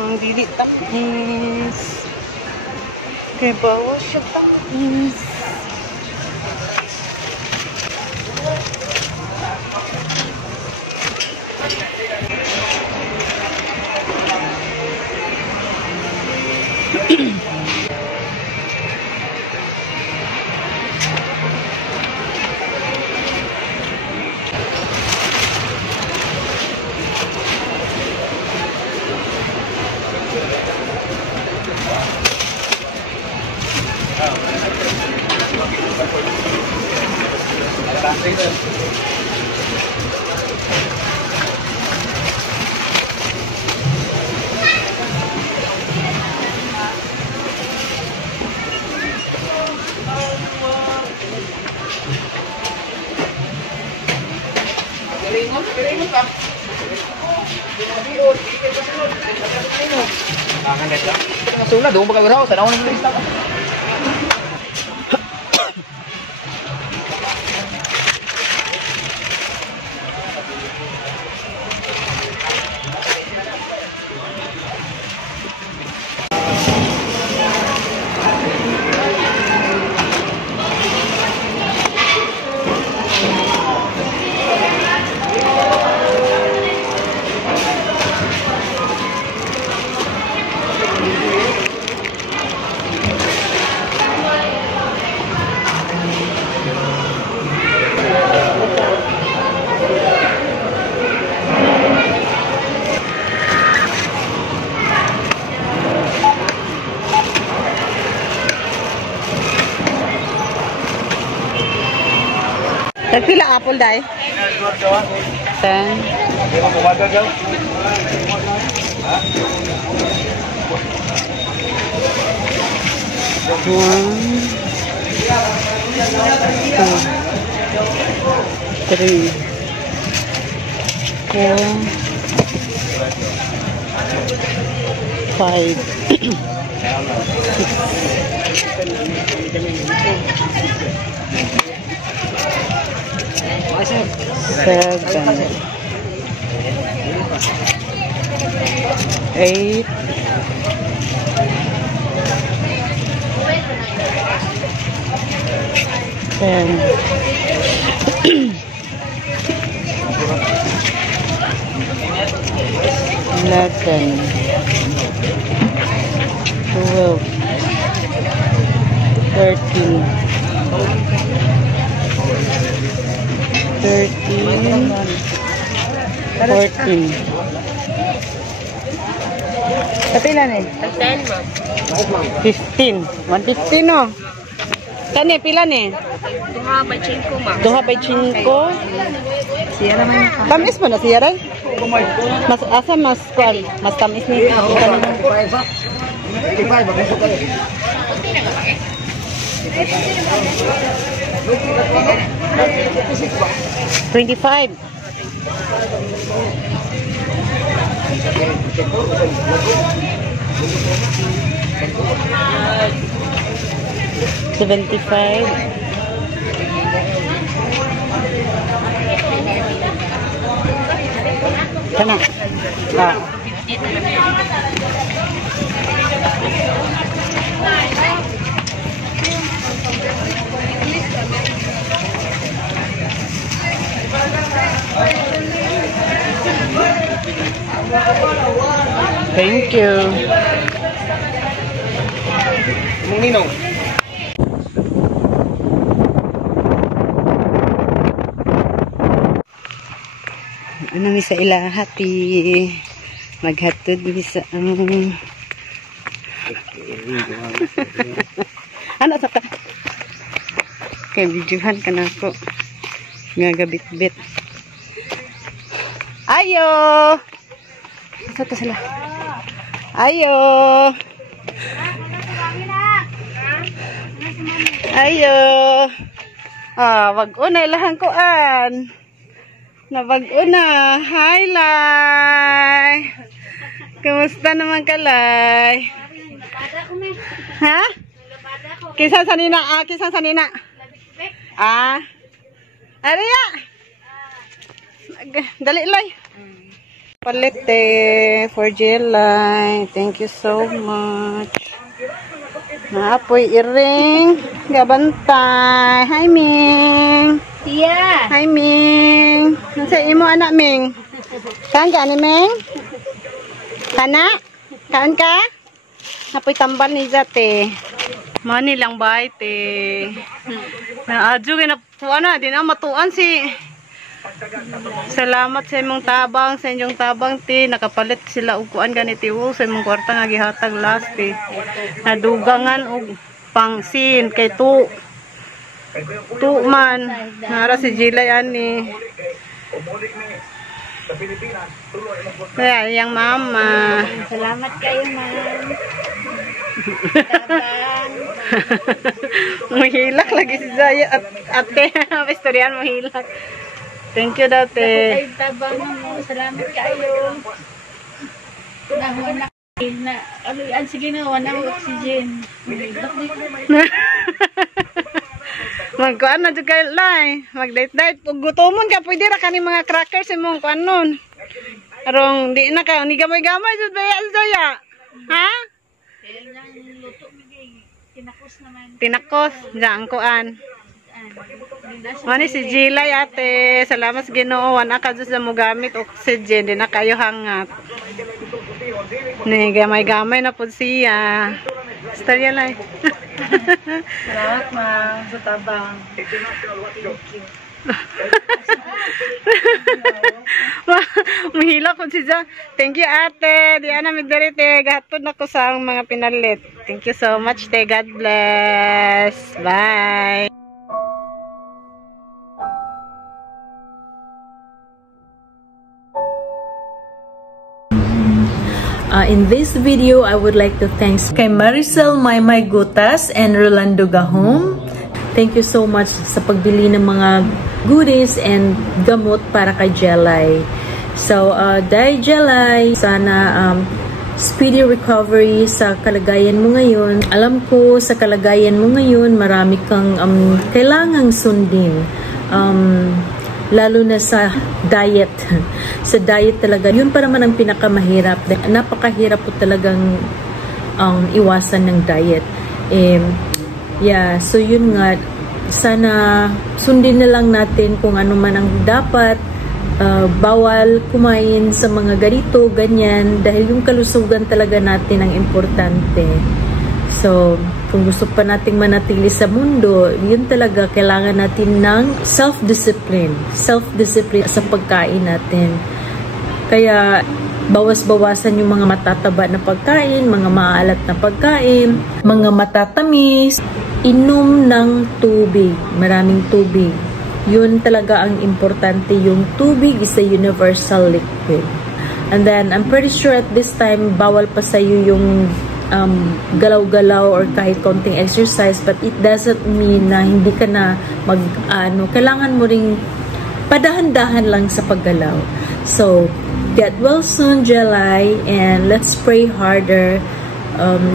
lang. Dili tamis. Kaya bawas siya tamis. Sunod, doon magkagaraw. Tanaw na mga isla. Nagpila apple dai? 10. One, two, three, 4, 5, 7, 8, 10, 11, 12, 13, 14. Kapila ni? 15. 115 no? Kani pila ni? 2 by 5 ma. 2 by 5. Siya naman yung Tamis mo na siya rin? Mas asa mas kuan, mas tamis ni. 25. $75. Kana. Ah. Thank you. Ninong. Ano mi sa ila happy maghatod mi sa ano sa ka kay videohan ka na ako nga gabit-bit ayo sa ta sila ayo ayo wag una ilahan ko an nabag-o na. Hi, Lai. Kumusta naman ka, Lai? Ha? Kisan sanina. Kisan sanina. Ariya. Dali, Lai. Palete for Jelay. Thank you so much. Naapoy iring. Gabantay. Hi, Ming. Yeah. Hi, Ming. Nasa imo anak, Ming? Kaan ka ni Ming? Kana? Kaan ka? Napoy tambal ni Zate. Mani lang ba ite? Naadyo kaya na. Di na matuan si... Salamat sa imong tabang, sa inyong tabang ti, nakapalit sila og kuan ganiti sa imong kwarta nga gihatag last ti. Nadugangan og pangsin kay tu man nara si Jilay ani. Kaya yang mama. Salamat kayo, ma'am. Mahilak lagi si Zaya at ate. Istoryan mahilak. Thank you, dati. Tabang mo. Salamat kayo. Nahuwa na. Sige na, wala ng oxygen. Magkuan na dyan kayo lang. Mag-date-date. Pag gutomon ka, pwede ra ka ni mga crackers imong kuan nun. Arong, di na ka. Ni gamay-gamay dyan ba yan, Zaya? Ha? Tinakos naman. Tinakos. Diyan kuan. Mani si Jilay ate, salamat sa Ginoo, wala ka sa mo gamit oxygen, di na kayo hangat. Ni gamay-gamay na po siya. Istorya lang. Salamat, ma'am. Sa tabang. Mahila ko siya. Thank you ate. Di ana midderite gahatod nako sa mga pinalit. Thank you so much, te. God bless. Bye. In this video, I would like to thank kay Maricel Maymay Gutas and Rolando Gahom. Thank you so much sa pagbili ng mga goodies and gamot para kay Jelay. So, dahil Jelay, sana speedy recovery sa kalagayan mo ngayon. Alam ko sa kalagayan mo ngayon, marami kang kailangang sundin. Lalo na sa diet. Sa diet talaga, yun pa naman ang pinakamahirap. Napakahirap po talagang iwasan ng diet. Yeah, so yun nga, sana sundin na lang natin kung ano man ang dapat. Bawal kumain sa mga ganito, ganyan, dahil yung kalusugan talaga natin ang importante. So, kung gusto pa nating manatili sa mundo, yun talaga, kailangan natin ng self-discipline. Self-discipline sa pagkain natin. Kaya, bawas-bawasan yung mga matataba na pagkain, mga maalat na pagkain, mga matatamis, inom ng tubig, maraming tubig. Yun talaga ang importante, yung tubig is a universal liquid. And then, I'm pretty sure at this time, bawal pa sa'yo yung galaw-galaw or kahit konting exercise, but it doesn't mean na hindi ka na kailangan mo ring padahan-dahan lang sa paggalaw. So, get well soon, Jelay, and let's pray harder.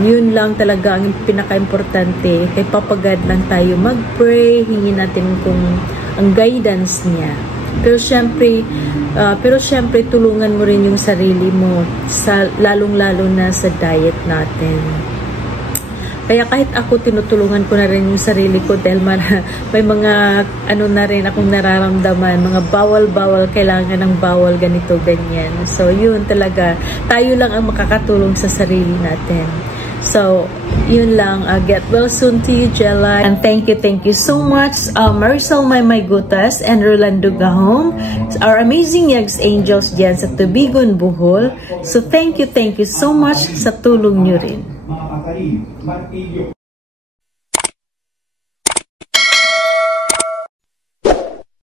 Yun lang talaga ang pinaka-importante. Kay papagad lang tayo mag-pray, hingin natin kung ang guidance niya. Pero syempre tulungan mo rin yung sarili mo sa lalong-lalo na sa diet natin. Kaya kahit ako tinutulungan ko na rin yung sarili ko dahil may mga na rin akong nararamdaman, mga bawal-bawal, kailangan ng bawal ganito ganyan. So yun talaga, tayo lang ang makakatulong sa sarili natin. So, yun lang. Get well soon to you, Jelay. And thank you so much, Maricel Maymay Gutas and Rolando Gahom, our amazing Yags Angels dyan sa Tubigon, Bohol. So, thank you so much sa tulong nyo rin.